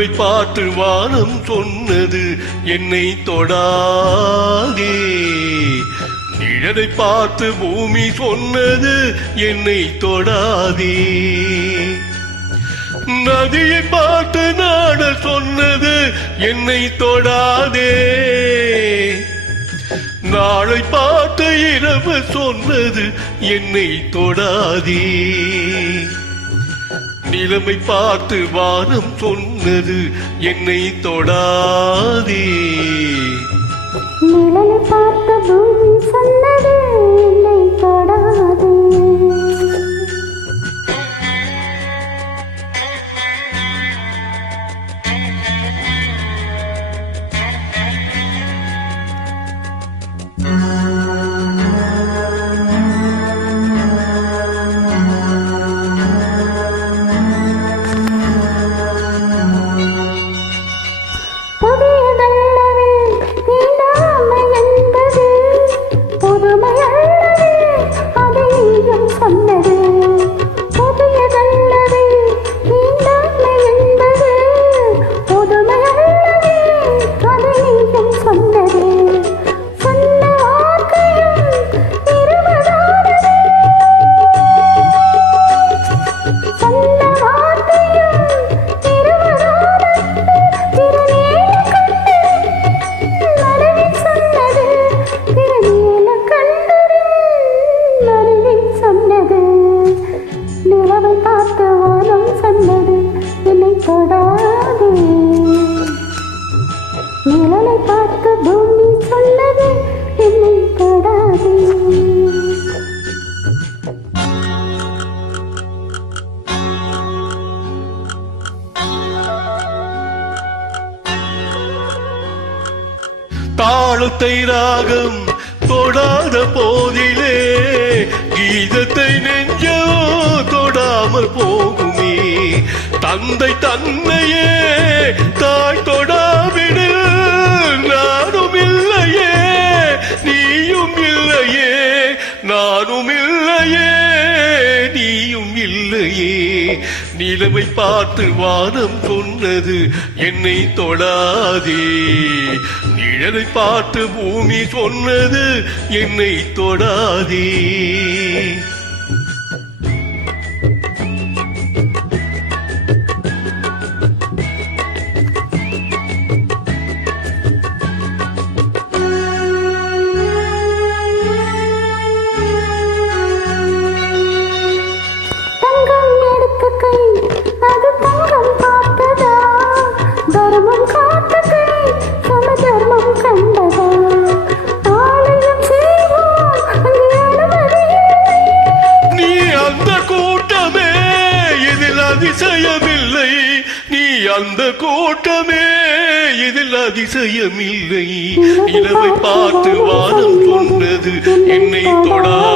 நிலவை பார்த்து வானம் சொன்னது என்னை தொடாதே. நிழலை பார்த்து பூமி சொன்னது என்னை தொடாதே. நதியை பார்த்து நாடல் சொன்னது என்னை தொடாதே. நாளை பார்த்து இரவு சொன்னது என்னை தொடாதே. நிலைமை பார்த்து வானம் சொன்னது என்னை தொடாதே. நிழலை பார்த்து பூமி சொன்னது என்னை தொடாதே. நிழலை பார்த்து பூமி சொன்னது என்னை தொடாதே. தாளத்தை ராகம் தொடாத போதிலே கீதத்தை நெஞ்சோ தொடாமல் போகுமே. தந்தை தன்னையே தாய் தொடாவிடு நானும் இல்லையே நீயும் இல்லையே. நானும் இல்லையே நீயும் இல்லையே. நிலவை பார்த்து வானம் சொன்னது என்னை தொடாதே. நிழலை பார்த்து பூமி சொன்னது என்னை தொடாதே. அதிசயமில்லை நீ அந்த கூட்டமே இதில் அதிசயமில்லை. நிலவை பார்த்து வானம் சொன்னது என்னை தொடாதே.